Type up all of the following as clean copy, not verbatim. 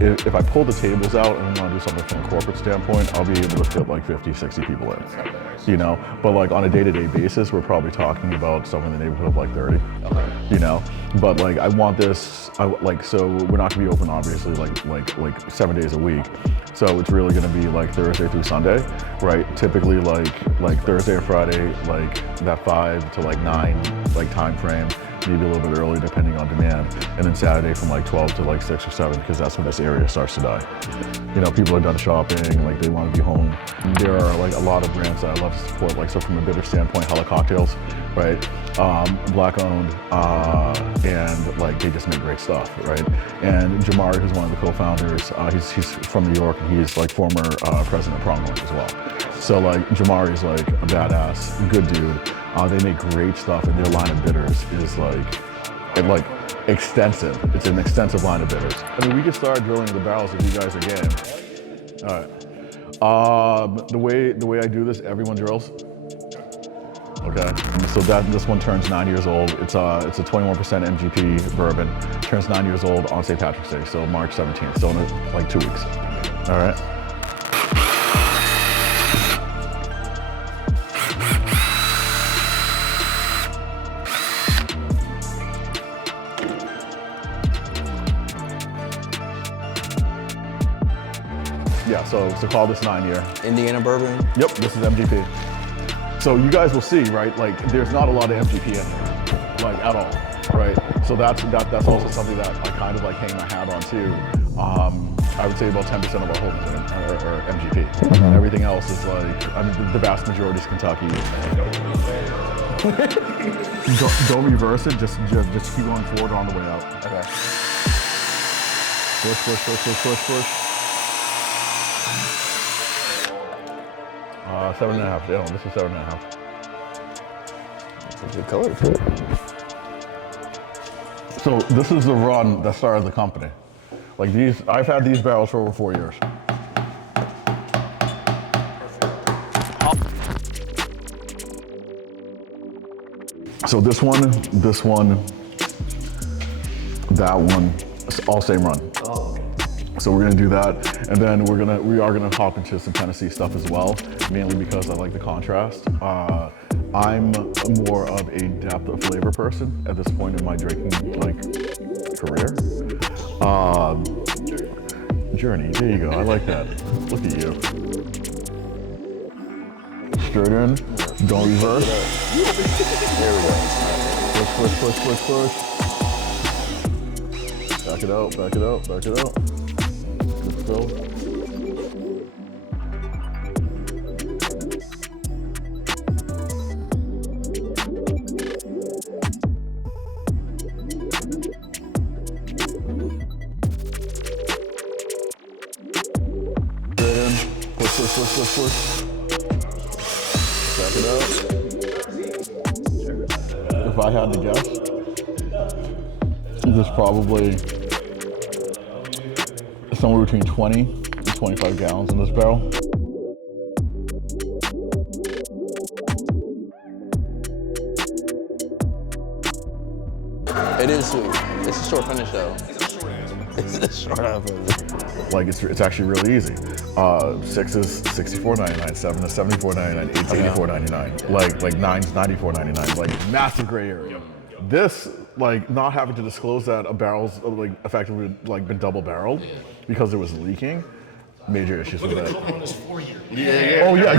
if I pull the tables out and I want to do something from a corporate standpoint, I'll be able to fit like 50, 60 people in, you know? But like on a day-to-day basis, we're probably talking about something in the neighborhood of like 30, you know? But like I want this, so we're not gonna be open obviously like 7 days a week. So it's really gonna be like Thursday through Sunday, right? Typically like Thursday or Friday, like that 5 to like 9 like time frame, maybe a little bit early depending on demand. And then Saturday from like 12 to like 6 or 7, because that's when this area starts to die. You know, people are done shopping, like they want to be home. There are like a lot of brands that I love to support, like so from a bitter standpoint, Hella Cocktails, right? Black owned, and like they just make great stuff, right? And Jamari, who's one of the co-founders, he's from New York, and he's like former president of Pronghorn as well. So like Jamari's like a badass, good dude. They make great stuff, and their line of bitters is like extensive. It's an extensive line of bitters. I mean, we could start drilling the barrels if you guys are game. All right. The way I do this, everyone drills. Okay. So this one turns 9 years old. It's a 21% MGP bourbon. Turns 9 years old on St. Patrick's Day, so March 17th. So in like 2 weeks. All right. Yeah, so call this 9 year. Indiana bourbon? Yep, this is MGP. So you guys will see, right? Like there's not a lot of MGP in here, like at all, right? So that's also something that I kind of like hang my hat on too. I would say about 10% of our holdings are MGP. Everything else is like, I mean, the vast majority is Kentucky. Don't reverse it, just keep going forward on the way out. Okay. Push. 7.5. Yeah, this is 7.5. It's a good color too. So this is the run that started the company. Like these, I've had these barrels for over 4 years. So this one, that one, it's all same run. Oh, okay. So we're gonna do that, and then we are gonna hop into some Tennessee stuff as well, mainly because I like the contrast. I'm more of a depth of flavor person at this point in my drinking like career. Journey, there you go. I like that. Look at you. Straight in. Don't reverse. There we go. Push. Back it out. Good fill. Push. Back it out. If I had to guess, there's probably somewhere between 20 and 25 gallons in this barrel. It is sweet. It's a short finish though. It's a short finish. Like it's actually really easy. 6 is $64.99, 7 is $74.99, 8 is $84.99. Like 9 is $94.99. Like massive gray area. This, like not having to disclose that a barrel's like effectively like been double barreled because it was leaking. Major issues with that. Oh yeah,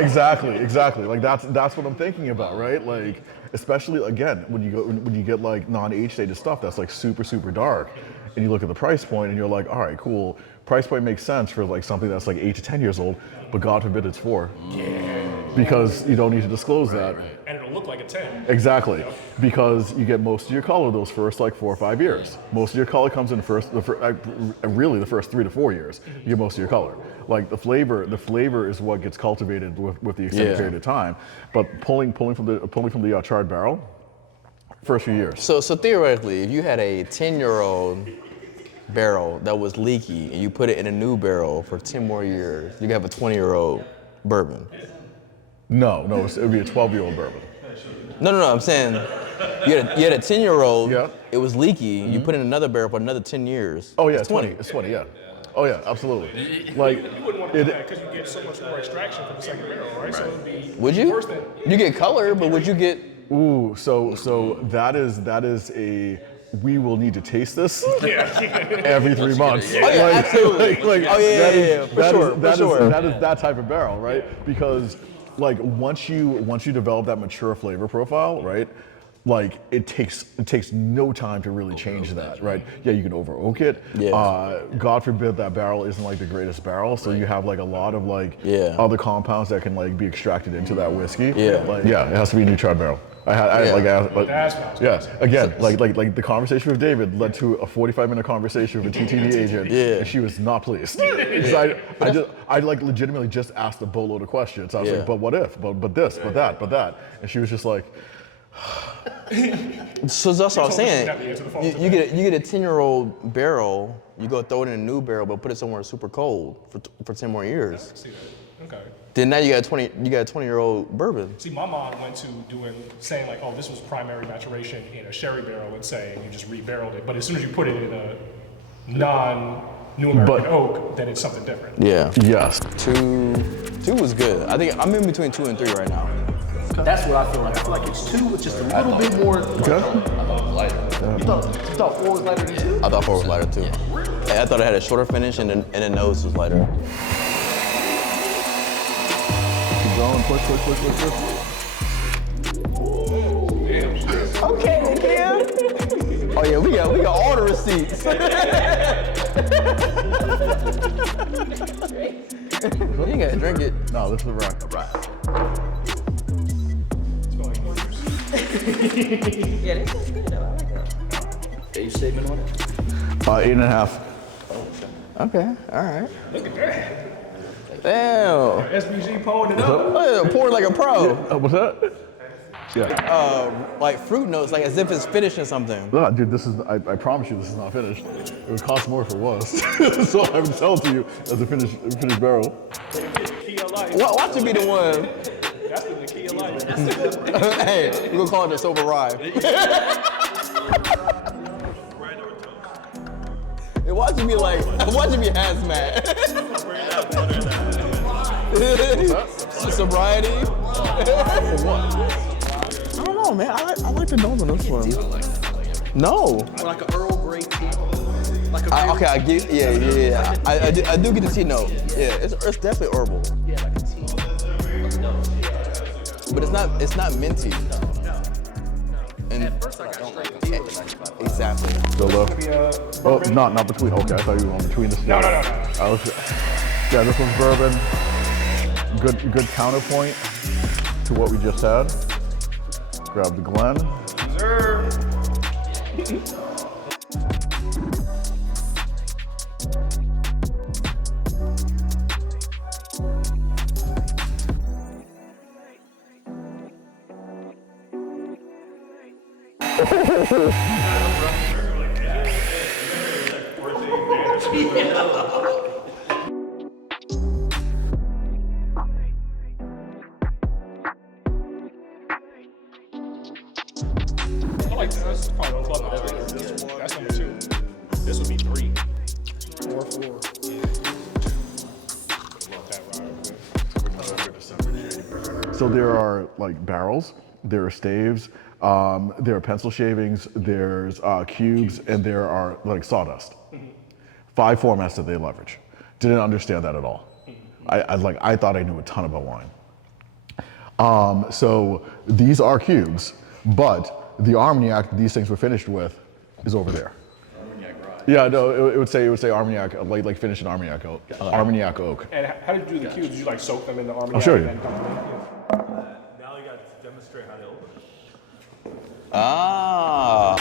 exactly. Like that's what I'm thinking about, right? Like especially again when you get like non-age stated stuff that's like super dark, and you look at the price point and you're like, all right, cool. Price point makes sense for like something that's like 8 to 10 years old, but God forbid it's 4. Yeah. Because you don't need to disclose that. Right. And it'll look like a 10. Exactly. Yep. Because you get most of your color those first like 4 or 5 years. Most of your color comes in really the first 3 to 4 years. You get most of your color. Like the flavor is what gets cultivated with the extended period of time. But pulling from the charred barrel, first few years. So theoretically, if you had a 10-year-old barrel that was leaky and you put it in a new barrel for 10 more years, you could have a 20-year-old bourbon. No, it would be a 12-year-old bourbon. No, I'm saying You had a 10-year-old. Yeah. It was leaky. You put in another barrel for another 10 years. Oh yeah, It's 20. It's 20. Yeah. Oh yeah, absolutely. Like You wouldn't want to do that because you get so much more extraction from the second barrel, right? So it'd be Would you? worse than. You get color, but would you get? ooh, so that is a we will need to taste this every 3 months. Oh yeah, absolutely. Oh yeah, that is- for that sure, is- for that is- sure. that is that type of barrel, right? Because like once you develop that mature flavor profile, right? Like it takes no time to really change that, right? Yeah, you can over oak it. Yeah. God forbid that barrel isn't like the greatest barrel, so you have like a lot of like Yeah. other compounds that can like be extracted into that whiskey. Yeah. Like, yeah, it has to be a new charred barrel. That's Again, like the conversation with David led to a 45-minute conversation with a TTD agent, Yeah. and she was not pleased. 'Cause I like legitimately just asked a boatload of questions. I was Yeah. like, but what if? But this, but that, and she was just like, So that's what I was saying. Have to answer the phone You get a 10-year-old barrel. You go throw it in a new barrel, but put it somewhere super cold for 10 more years. See that? Okay. Then now you got a 20-year-old bourbon. See, my mom went to saying like, oh, this was primary maturation in a sherry barrel, let's say, and you just re-barreled it. But as soon as you put it in a non-New American But- oak, then it's something different. Yeah. yes. Two was good. I think I'm in between 2 and 3 right now. That's what I feel like. I feel like it's 2 with just a little bit more. Okay. You thought 4 was lighter than 2? I thought 4 was lighter too. And I thought it had a shorter finish and the nose was lighter. Keep going, push. Okay, Nikhil. Oh yeah, we got all the receipts. You gotta drink it. No, this is a rock. Yeah, this is good though. I like that. Age statement on it? 8.5. Okay, all right. Look at that. Damn. SBG pulling it up. Oh, yeah, pour like a pro. What's that? Yeah. Like fruit notes, like as if it's finishing something. No, dude, this is, I promise you this is not finished. It would cost more if it was. So I would sell it to you as a finished barrel. Key of life. Watch it be the one. That's the key of life. Hey, we're gonna call it the sober rye. Watch it be hazmat. Sobriety. For what? I don't know, man. I like the nose on this one. No. Like an Earl Grey tea. Like a Okay, I get. Yeah. I do get the tea note. Yeah, it's definitely herbal, Yeah, like a tea. but it's not minty. And First, I got straight tea with a 95. exactly. Still low? Oh, not between. Okay, I thought you were on between the No. Yeah, this one's bourbon. Good counterpoint to what we just had. Grab the Glen. Sir. I like that. That's probably the club. That's number 2. This would be 3. 4. Love that ride. So there are like barrels, there are staves, there are pencil shavings, there's cubes, and there are like sawdust. 5 formats that they leverage. Didn't understand that at all. I thought I knew a ton about wine. So these are cubes, but the Armagnac that these things were finished with is over there. Yeah, no, it would say Armagnac, like finished in Armagnac oak. Armagnac oak. And how did you do the cubes? Did you like soak them in the army? I'll show you. Now you got to demonstrate how to open it. Ah.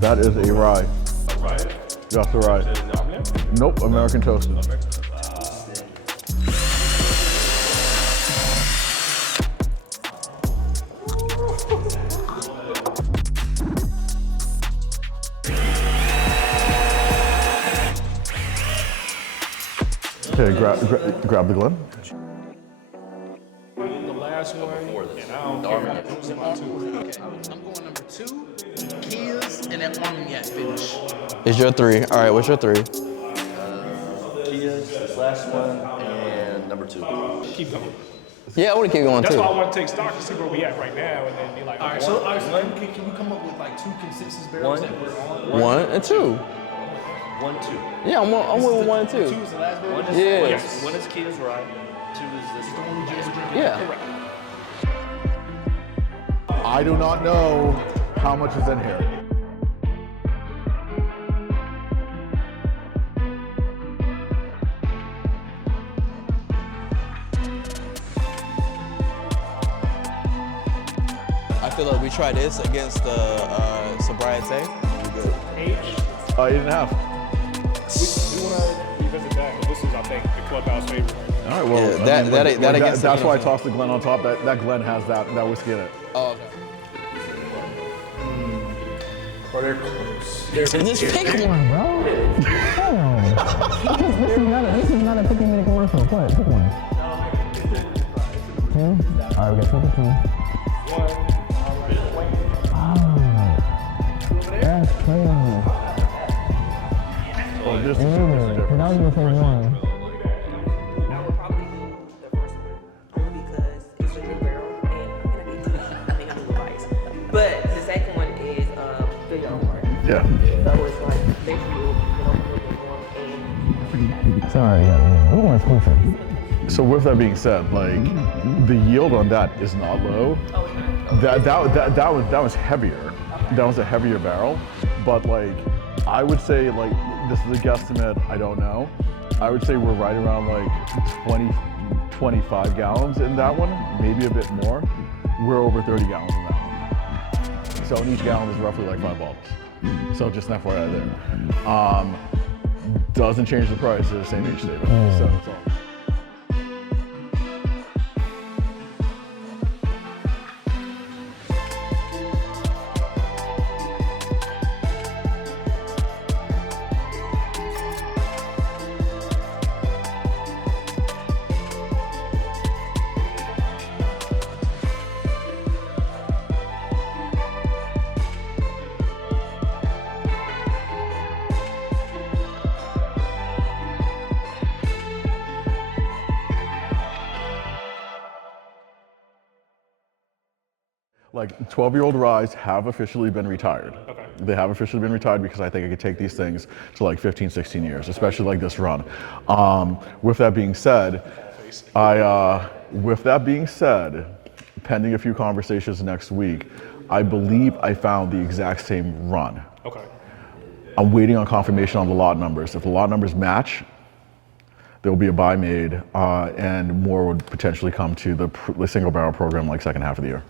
That is a rye. Right? Just a rye. Nope, American toasted. Okay, grab the Glen. The last one, and I don't care. It was about 2. I'm going number 2, Kias, and that Armagnac finish. It's your 3. All right, what's your 3? Kia's, this last one, and number 2. Keep going. Yeah, I want to keep going That's too. why I want to take stock to see where we at right now, and then be like, All right, so can we come up with like 2 consensus barrels One. that we're on? 1 and 2. 1, 2. Yeah, I'm with 1 and 2. 2 is the last barrel? One is, Yeah. Yes. one is Kia's Rye, 2 is this one. Yeah. I do not know how much is in here. I feel like we try this against the sobriety. We good. H. 8.5. We want to revisit that, but this is, I think, the clubhouse favorite right now. All right, well, Yeah, I that- mean, that- like, that against the that's why I Pinot. tossed the Glen on top. That Glen has that whiskey in it. Oh, okay. Or they're close. Just pick one. Bro. This is not a 15-minute commercial. What? Pick one. 2? All right, we got 2 for 2. That's crazy. Oh, this is different. Because I was going to say 1. That would probably be the first one, only because it's a new barrel and it'll be I think a new device. But the second one is the young one. Yeah. So it's like basically and Sorry, yeah. We're going exclusive. So with that being said, like the yield on that is not low. That was heavier. That was a heavier barrel, but like I would say like this is a guesstimate. I don't know. I would say we're right around like 20, 25 gallons in that one, maybe a bit more. We're over 30 gallons in that one. So each gallon is roughly like 5 bottles. So just an FYI there. Doesn't change the price. It's the same age statement. So it's all. Like 12-year-old ryes have officially been retired. Okay. They have officially been retired because I think I could take these things to like 15, 16 years, especially like this run. With that being said, pending a few conversations next week, I believe I found the exact same run. Okay. I'm waiting on confirmation on the lot numbers. If the lot numbers match, there will be a buy made, and more would potentially come to the single barrel program like second half of the year.